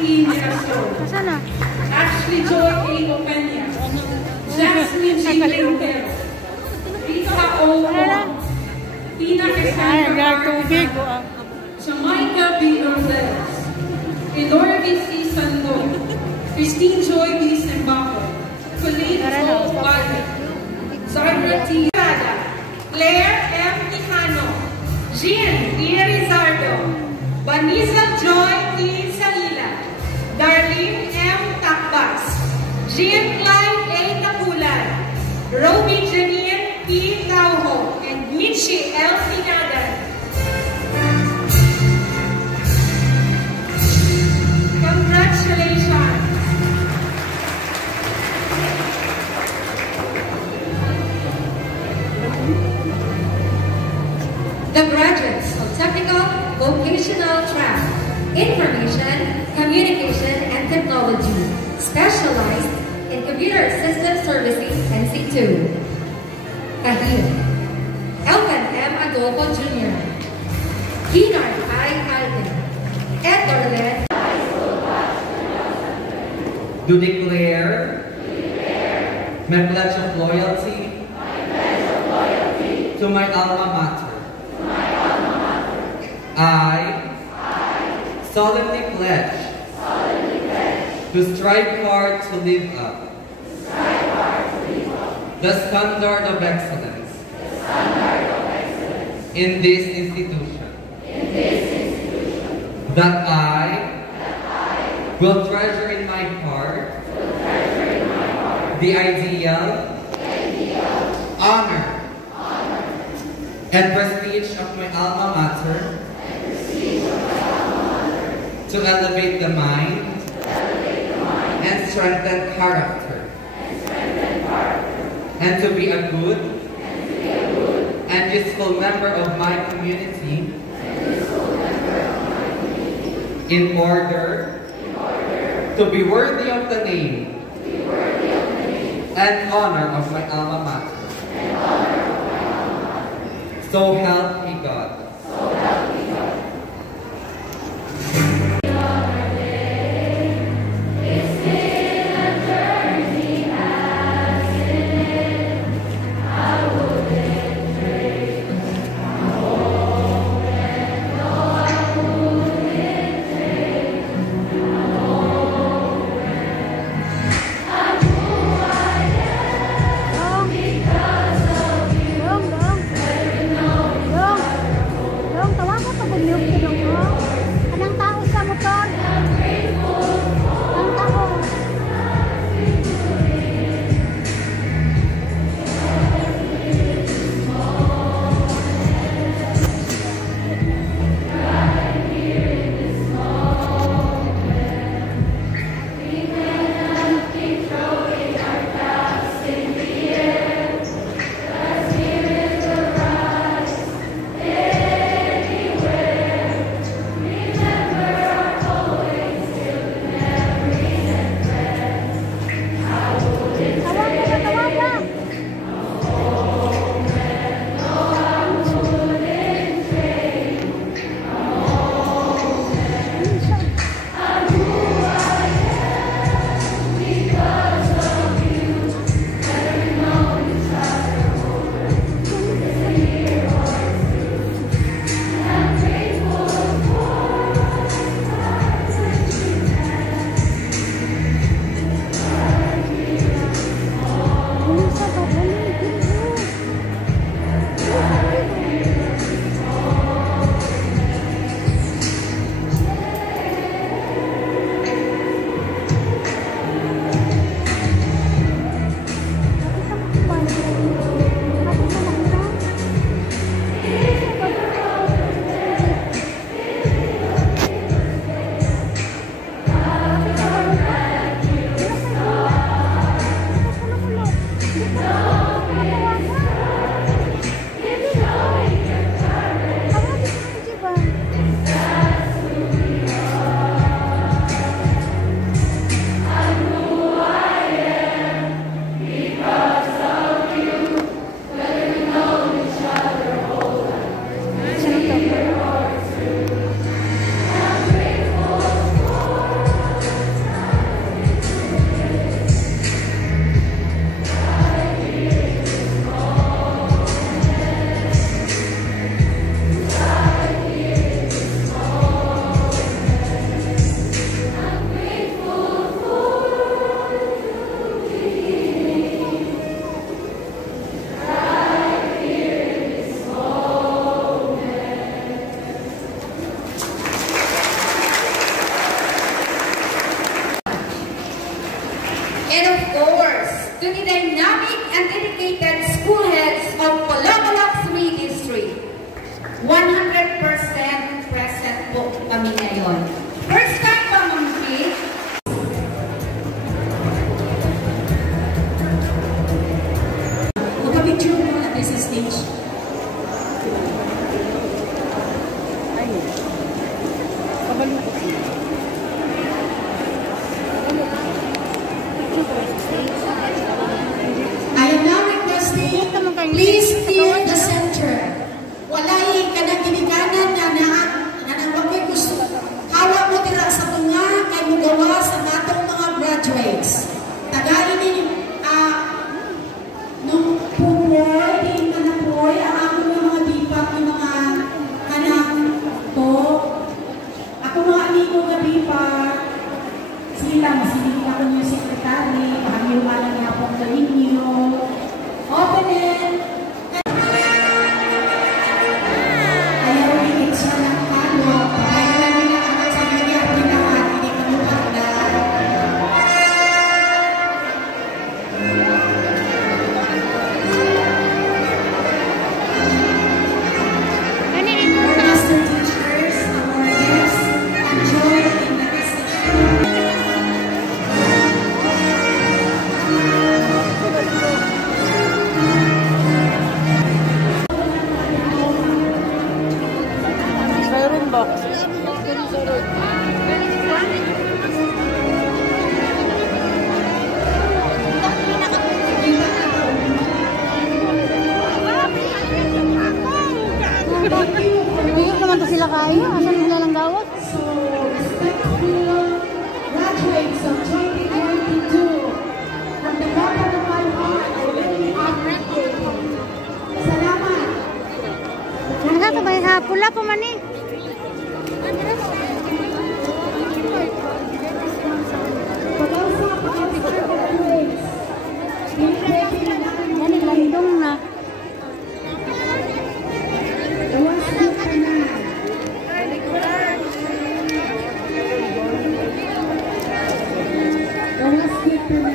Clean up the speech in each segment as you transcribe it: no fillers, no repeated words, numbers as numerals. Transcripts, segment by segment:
18 years old. Nasaan na? Ashley Joy A. Openya. Jasmine G. Quintero. Rita O. Tina Cassandra tubig. Jamaica B. Rosales. Edorvi C. Sandon. Christine Joy B. Sembaco. Colleen O. Wale. Zara T. Rada. Claire M. Tijano. Jean D. Rizardo. Vanessa Joy T. Salila. Darlene M. Takbas. Jean Clyde A. Tapulan. Roby Janine P. Tauho. And Michi L. Sinadan. Congratulations! The graduates of Technical Vocational Track, Information, Communication, and Technology, specialized in Computer System Servicing NC2. Kahil, Elkan M. Adolfo Jr., Kinard I. Alden, Ed Dorlet, do declare my pledge of loyalty to my alma mater. I solemnly pledge to strive hard to live up the standard of excellence in this institution. That I will treasure in my heart the ideal, honor, and prestige of my alma mater, to elevate the mind and strengthen character, and to be a good and useful member of my community in order to be worthy of the name and honor of my alma mater. So help me God. to the dynamic and dedicated school heads of Caloocan City District. 100% present po kami ngayon. First time pa, Ma'am Chris? Magka-picture mo natin sa stage. I am now requesting, please clear the center. Walay kanang ginikanan nga nangwagay gusto. Hawak mo tira sa tunga kay mugawa sa natong mga graduates. Tagay ni nung pupoy, di manapoy, ang akong mga dipak ng mga anak ko. Ako mga amigo nga dipak. Sila, masilita ko yung sekretary, makiwala nga po sa inyo. Open it! Ayaw higit siya ng kano. Ayaw lang nila amat sa kanya at ginahan, hindi kamuhang na. Our master teachers, our guests, enjoy in the reception. Bigyan naman to sila kayo. Asan nila lang gawat? So, respectful graduates of 2022 from the bottom of my heart, I really appreciate you. Salamat! Nagkakabay ha. Pula pa man eh. Pag-ausap ang graduates. Yan, landong na. Gawas dito na. Gawas dito na.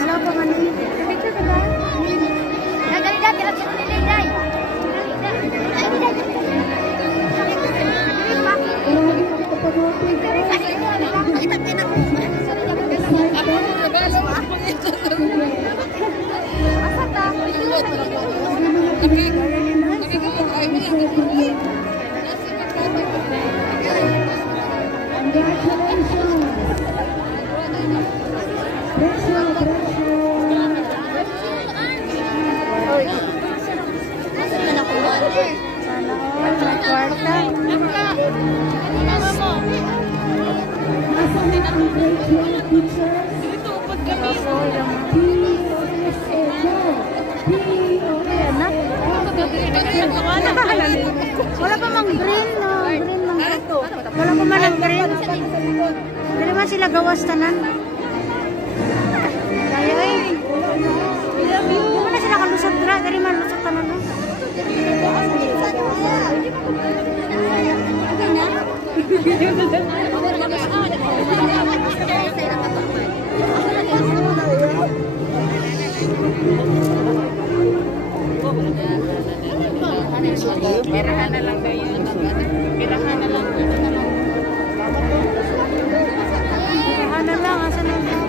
Wala pa man eh. Picture ka ba? Nagalida, tira sa nilay. Sana all, may kwarta. Nasa na ang graduate teachers? Wala pa mang green, no? Green mang wala pa man ang green. Hindi man sila gawas tanan. Kaya eh. Hindi man na sila kalusot dra. Dari man lusot tanan, no? Pirahan na lang kayo. Pirahan na lang. Pirahan na lang. Asa na lang?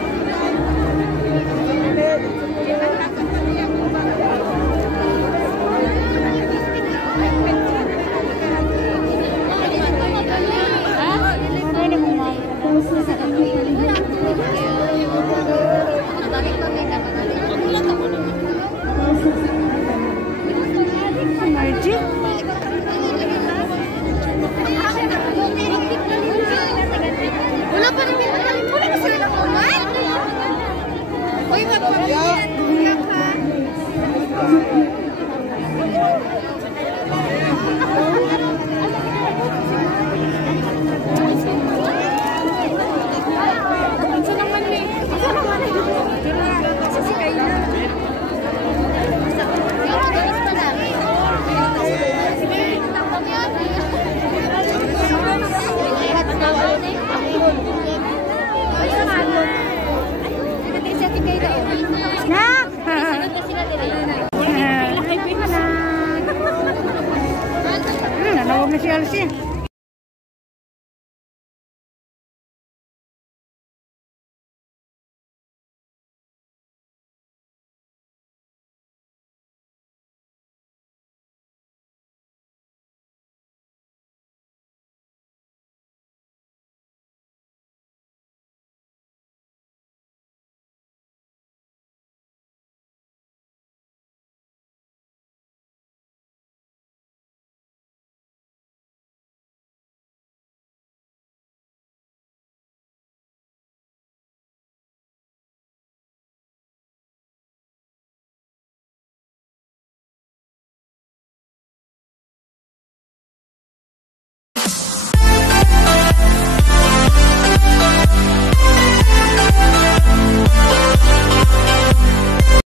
Ay, di mo ma. Margie? Wala pa rin pinagaling. Wala na sila na kumain. Uy, Tawag na si Elsie.